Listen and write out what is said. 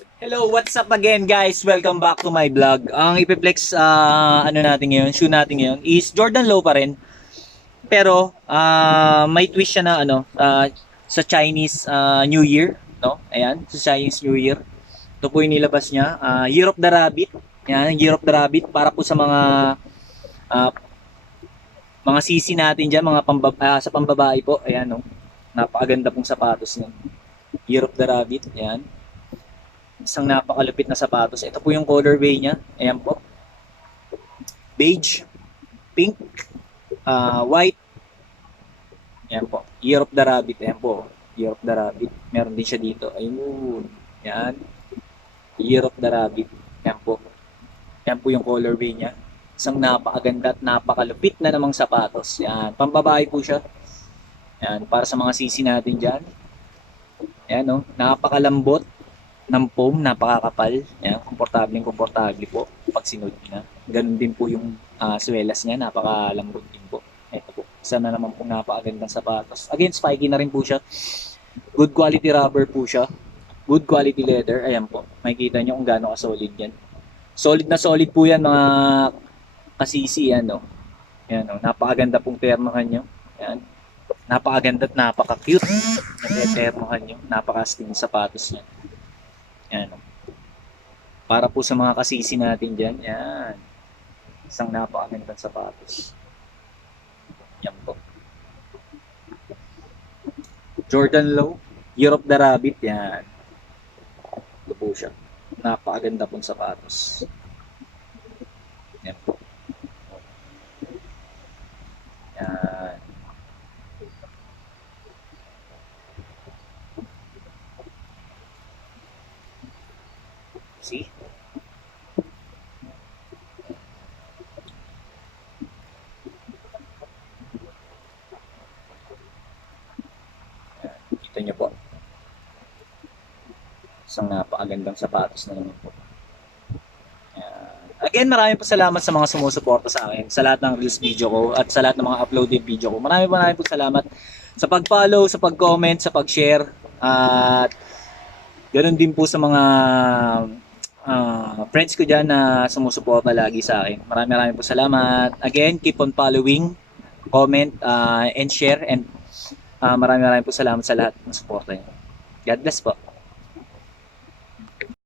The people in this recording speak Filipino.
Hello, what's up again guys? Welcome back to my vlog. Ang ipiplex ano natin ngayon, shoe natin ngayon is Jordan Low pa rin. Pero may twist siya na sa Chinese New Year, no? Ayan, sa Chinese New Year. Ito po yung nilabas niya, Year of the Rabbit. Ayan, Year of the Rabbit para po sa ah, mga sisi natin diyan, sa pambabae po. Ayan, no. Napakaganda pong sapatos niya. Year of the Rabbit, ayan. Isang napakalupit na sapatos. Ito po yung colorway niya. Ayan po. Beige, pink, white. Ayan po. Year of the Rabbit. Ayan po. Year of the Rabbit. Meron din siya dito. Ayun. Ayan. Year of the Rabbit. Ayan po. Ayan po yung colorway niya. Isang napakaganda at napakalupit na namang sapatos. Ayan. Pambabae po siya. Ayan. Para sa mga sisi natin dyan. Ayan o. Napakalambot ng foam, napakakapal. Yan, komportableng komportable po pag sinuot niya. Ganun din po yung swelas niya, napakalambot din po. Ito po, isa na naman pong napakagandang sapatos. Again, spiky na rin po siya. Good quality rubber po siya. Good quality leather. Ayan po, makikita nyo kung gaano ka-solid yan. Solid na solid po yan mga kasisi. Yan, no? Yan, no? Napakaganda pong ternohan nyo. Yan. Napakaganda at napaka-cute. Nag-ternohan nyo. Napaka-astig sapatos niya. Yan. Para po sa mga kasisi natin dyan. Yan. Isang napakagandang sapatos. Yan po. Jordan Low. Year of the Rabbit. Yan. Ito po siya. Napakaganda pong sapatos. Yan po. Yan. See? Kita niyo po. Isang napakagandang sapatos na naman po. Again, maraming po salamat sa mga sumusuporta sa akin, sa lahat ng reels video ko at sa lahat ng mga uploaded video ko. Maraming po salamat sa pag-follow, sa pag-comment, sa pag-share at ganoon din po sa mga friends ko dyan na sumusuporta lagi sa akin. Maraming po salamat. Again, keep on following, comment, and share. And maraming po salamat sa lahat ng suporta niyo. God bless po.